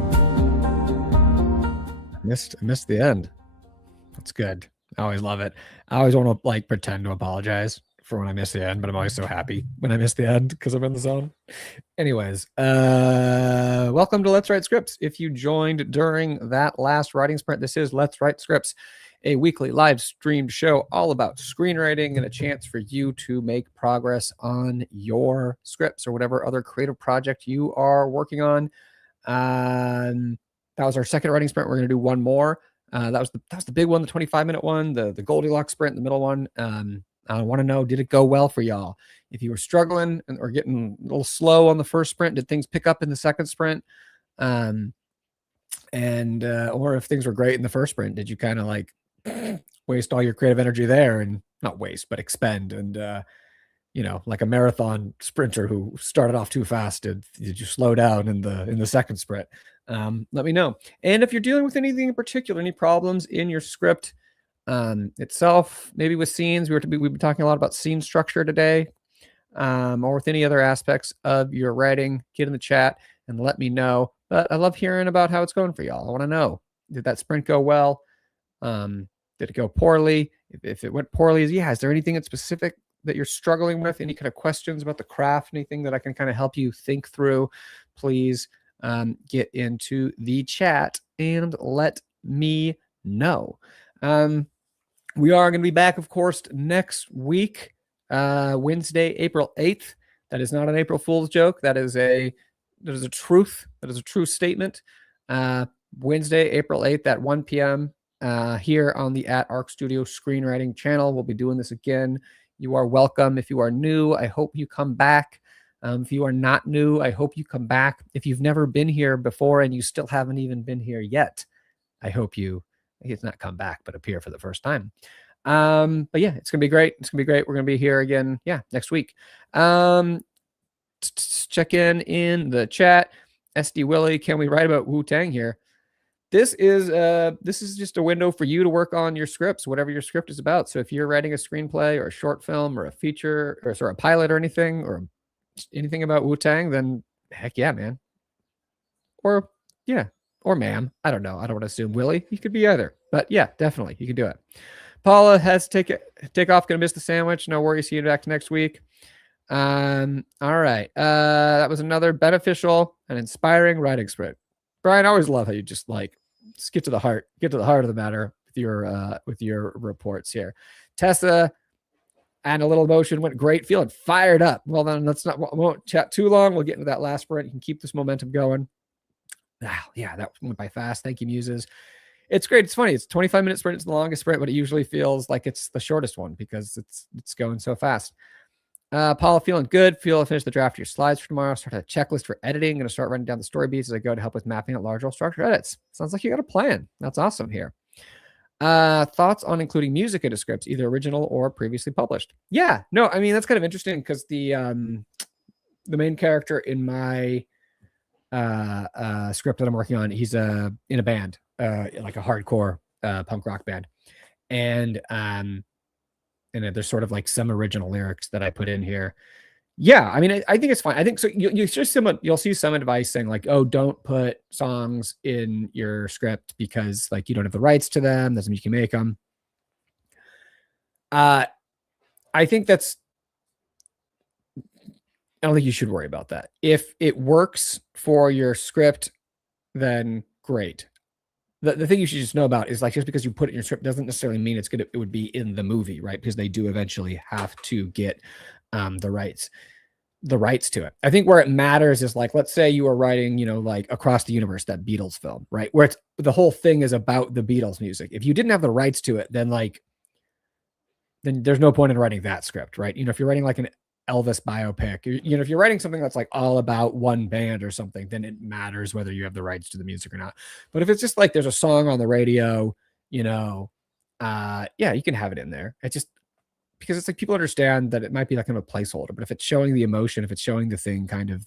I missed the end. That's good. I always love it. I always want to like pretend to apologize for when I miss the end, but I'm always so happy when I miss the end because I'm in the zone. Anyways, welcome to Let's Write Scripts. If you joined during that last writing sprint, this is Let's Write Scripts, a weekly live streamed show all about screenwriting and a chance for you to make progress on your scripts or whatever other creative project you are working on. That was our second writing sprint. We're going to do one more. That was the big one, the 25-minute one, the Goldilocks sprint, the middle one. I want to know, did it go well for y'all? If you were struggling or getting a little slow on the first sprint, did things pick up in the second sprint? Or if things were great in the first sprint, did you kind of like waste all your creative energy there, and not waste, but expend, and like a marathon sprinter who started off too fast, did you slow down in the second sprint? Let me know. And if you're dealing with anything in particular, any problems in your script itself, maybe with scenes, we've been talking a lot about scene structure today, or with any other aspects of your writing, get in the chat and let me know. But I love hearing about how it's going for y'all. I want to know, did that sprint go well? Did it go poorly? If it went poorly, is there anything in specific that you're struggling with? Any kind of questions about the craft, anything that I can kind of help you think through? Please get into the chat and let me know. We are going to be back, of course, next week, Wednesday, April 8th. That is not an April Fool's joke. That is a truth. That is a true statement. Wednesday, April 8th at 1 p.m. Here on the @Arc Studio Screenwriting channel. We'll be doing this again. You are welcome. If you are new, I hope you come back. If you are not new, I hope you come back. If you've never been here before and you still haven't even been here yet, I hope you, it's not come back, but appear for the first time. But yeah, it's going to be great. It's going to be great. We're going to be here again. Yeah, next week. Check in the chat. SD Willie, can we write about Wu-Tang here? This is just a window for you to work on your scripts, whatever your script is about. So if you're writing a screenplay or a short film or a feature or a pilot or anything, or anything about Wu-Tang, then heck yeah, man. Or ma'am. I don't know. I don't want to assume Willie. You could be either. But yeah, definitely. You can do it. Paula has to take off. Gonna miss the sandwich. No worries. See you back next week. All right. That was another beneficial and inspiring writing sprint. Brian, I always love how you just get to the heart of the matter with your reports here. Tessa, and a little emotion, went great, feeling fired up. Well, then won't chat too long. We'll get into that last sprint. You can keep this momentum going. Yeah, that went by fast. Thank you, Muses. It's great. It's funny. It's 25-minute sprint. It's the longest sprint, but it usually feels like it's the shortest one because it's going so fast. Paula, feeling good. Finish the draft of your slides for tomorrow. Start a checklist for editing. Going to start writing down the story beats as I go to help with mapping out larger structure edits. Sounds like you got a plan. That's awesome here. Thoughts on including music into scripts, either original or previously published? Yeah, no, I mean, that's kind of interesting because the main character in my script that I'm working on, he's in a band, like a hardcore punk rock band, and there's sort of like some original lyrics that I put in here. Yeah, I mean, I think it's fine. I think so. You'll see some advice saying like, oh, don't put songs in your script because like you don't have the rights to them. Doesn't mean you can make them. I think I don't think you should worry about that. If it works for your script, then great. The thing you should just know about is like, just because you put it in your script doesn't necessarily mean it would be in the movie, right? Because they do eventually have to get the rights to it. I think where it matters is like, let's say you are writing, like Across the Universe, that Beatles film, right? Where the whole thing is about the Beatles music. If you didn't have the rights to it, then there's no point in writing that script, right? If you're writing like an Elvis biopic, if you're writing something that's like all about one band or something, then it matters whether you have the rights to the music or not. But if it's just like there's a song on the radio, yeah, you can have it in there. It's just because it's like people understand that it might be like kind of a placeholder, but if it's showing the emotion, if it's showing the thing kind of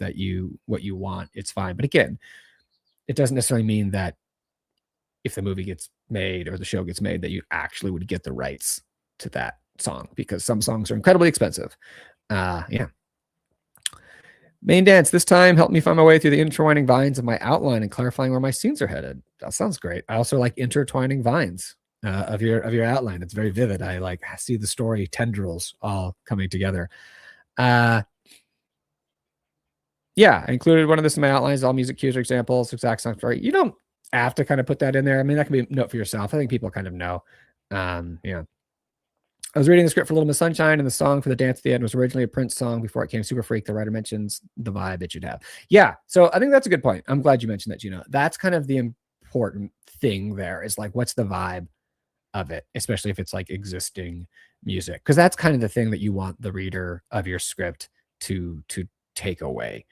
what you want, it's fine. But again, it doesn't necessarily mean that if the movie gets made or the show gets made that you actually would get the rights to that song, because some songs are incredibly expensive. Yeah. Main dance this time helped me find my way through the intertwining vines of my outline and clarifying where my scenes are headed. That sounds great. I also like intertwining vines of your outline. It's very vivid. I like see the story tendrils all coming together. Yeah, I included one of this in my outlines, all music cues or examples, exact song story. You don't have to kind of put that in there. I mean, that can be a note for yourself. I think people kind of know. Yeah. I was reading the script for Little Miss Sunshine, and the song for the dance at the end was originally a Prince song before it came Super Freak. The writer mentions the vibe it should have. Yeah, so I think that's a good point. I'm glad you mentioned that, Gina. That's kind of the important thing there is like, what's the vibe of it, especially if it's like existing music, because that's kind of the thing that you want the reader of your script to take away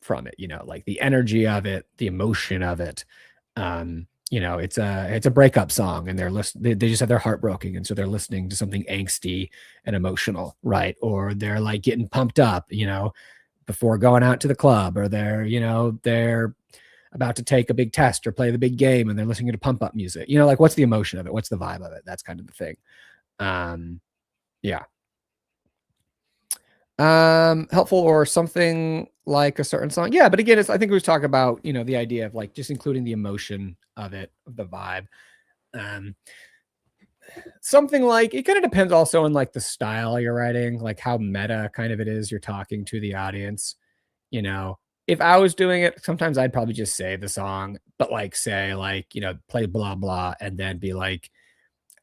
from it. You know, like the energy of it, the emotion of it. You know, it's a breakup song, and they just have their heart broken, and so they're listening to something angsty and emotional, right? Or they're like getting pumped up, you know, before going out to the club, or they're about to take a big test or play the big game, and they're listening to pump up music. You know, like what's the emotion of it? What's the vibe of it? That's kind of the thing. Yeah. Helpful or something like a certain song. Yeah, but again, I think we was talking about, you know, the idea of like just including the emotion of it, of the vibe. Something like, it kind of depends also on like the style you're writing, like how meta kind of it is you're talking to the audience. You know, if I was doing it, sometimes I'd probably just say the song, but like say like, you know, play blah blah, and then be like,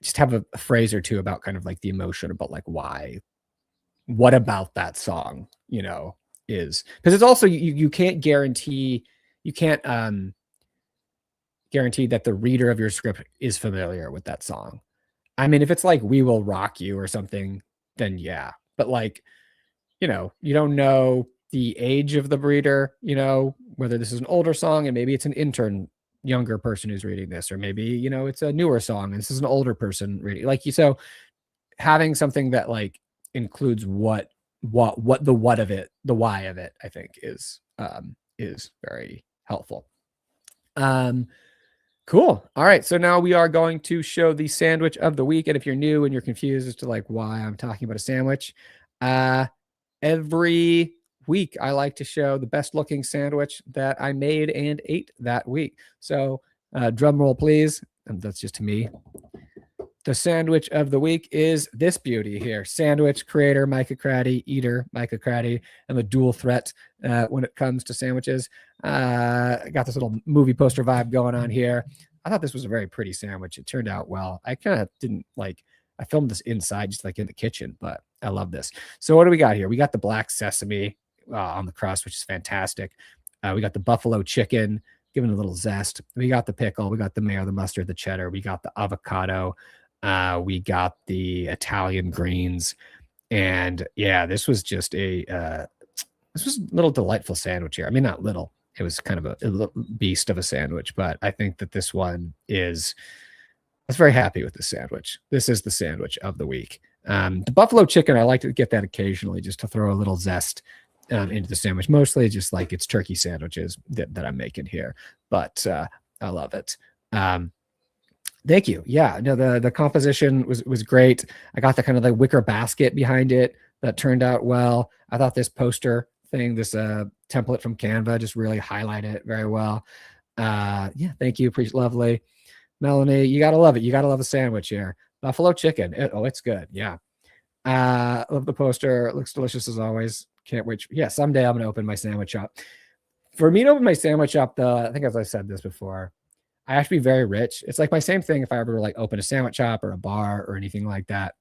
just have a phrase or two about kind of like the emotion about like why, what about that song, you know, is, because it's also you can't guarantee, you can't guarantee that the reader of your script is familiar with that song. I mean, if it's like We Will Rock You or something, then yeah. But like, you know, you don't know the age of the reader, you know, whether this is an older song and maybe it's an intern, younger person who's reading this, or maybe, you know, it's a newer song and this is an older person reading. Like, so having something that like includes what the what of it, the why of it, I think is very helpful. Cool. All right. So now we are going to show the sandwich of the week. And if you're new and you're confused as to like why I'm talking about a sandwich, every week I like to show the best looking sandwich that I made and ate that week. So drum roll, please. And that's just to me. The sandwich of the week is this beauty here. Sandwich creator Micah Cratty, eater Micah Cratty, and the dual threat when it comes to sandwiches. I got this little movie poster vibe going on here. I thought this was a very pretty sandwich. It turned out well. I kind of didn't like, I filmed this inside, just like in the kitchen, but I love this. So what do we got here? We got the black sesame on the crust, which is fantastic. We got the buffalo chicken, given a little zest. We got the pickle. We got the mayo, the mustard, the cheddar. We got the avocado. We got the Italian greens, and yeah, this was just this was a little delightful sandwich here. I mean, not little, it was kind of a little beast of a sandwich, but I think that this one is, I was very happy with the sandwich. This is the sandwich of the week. The buffalo chicken, I like to get that occasionally just to throw a little zest into the sandwich, mostly just like it's turkey sandwiches that I'm making here, but I love it. Thank you. Yeah, no, the composition was great. I got the kind of like wicker basket behind it that turned out well. I thought this poster thing, this template from Canva, just really highlighted it very well. Yeah, thank you. Lovely. Melanie, you gotta love it. You gotta love a sandwich here. Buffalo chicken. It's good. Yeah. Love the poster. It looks delicious as always. Can't wait. Yeah, someday I'm gonna open my sandwich shop. For me to open my sandwich shop, though, I think as I said this before, I have to be very rich. It's like my same thing if I ever like open a sandwich shop or a bar or anything like that.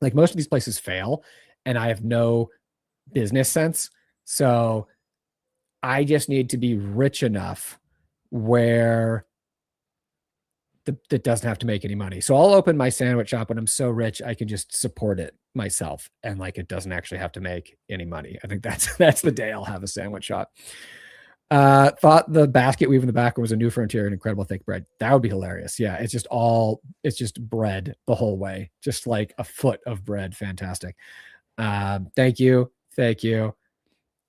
Like most of these places fail and I have no business sense. So I just need to be rich enough where that doesn't have to make any money. So I'll open my sandwich shop when I'm so rich I can just support it myself and like it doesn't actually have to make any money. I think that's the day I'll have a sandwich shop. Thought the basket weave in the back was a new frontier and incredible thick bread. That would be hilarious. Yeah, it's just bread the whole way, just like a foot of bread. Fantastic. Thank you.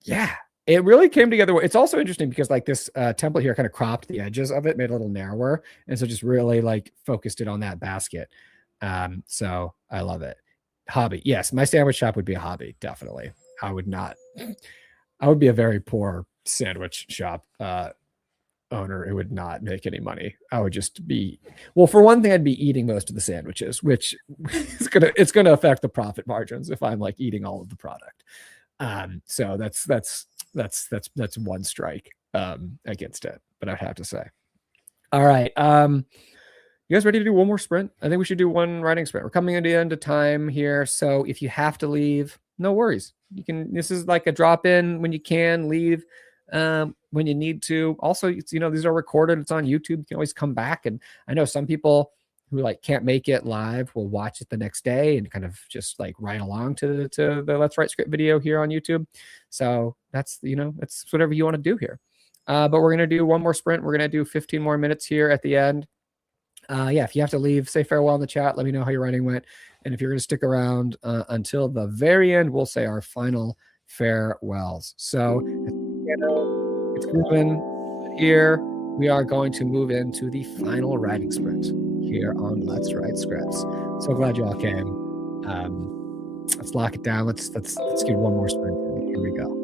Yeah, it really came together. It's also interesting because like this template here kind of cropped the edges of it, made it a little narrower, and so just really like focused it on that basket. So I love it. Hobby. Yes, my sandwich shop would be a hobby. Definitely. I would not I would be a very poor sandwich shop owner. It would not make any money. I would just be, well, for one thing, I'd be eating most of the sandwiches, which it's gonna affect the profit margins if I'm like eating all of the product. So that's one strike against it, but I'd have to say. All right. You guys ready to do one more sprint? I think we should do one writing sprint. We're coming into the end of time here. So if you have to leave, no worries. You can, this is like a drop in when you can leave, when you need to. Also, it's, you know, these are recorded. It's on YouTube. You can always come back. And I know some people who like can't make it live will watch it the next day and kind of just like write along to the Let's Write Script video here on YouTube. So that's, you know, it's whatever you want to do here. But we're going to do one more sprint. We're going to do 15 more minutes here at the end. Yeah, if you have to leave, say farewell in the chat. Let me know how your writing went. And if you're going to stick around until the very end, we'll say our final farewells. So it's moving here. We are going to move into the final writing sprint here on Let's Write Scripts. So glad you all came. Let's lock it down. Let's get one more sprint. Here we go.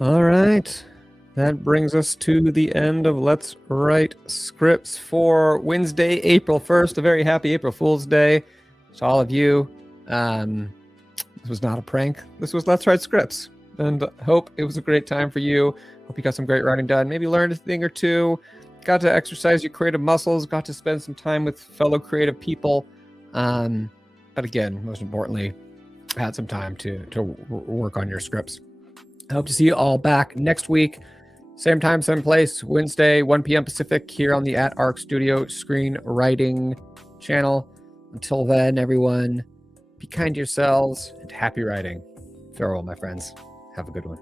All right. That brings us to the end of Let's Write Scripts for Wednesday, April 1st. A very happy April Fool's Day to all of you. This was not a prank. This was Let's Write Scripts. And hope it was a great time for you. Hope you got some great writing done. Maybe learned a thing or two. Got to exercise your creative muscles. Got to spend some time with fellow creative people. But again, most importantly, had some time to work on your scripts. I hope to see you all back next week. Same time, same place, Wednesday, 1 p.m. Pacific, here on the @Arc Studio Screenwriting channel. Until then, everyone, be kind to yourselves and happy writing. Farewell, my friends. Have a good one.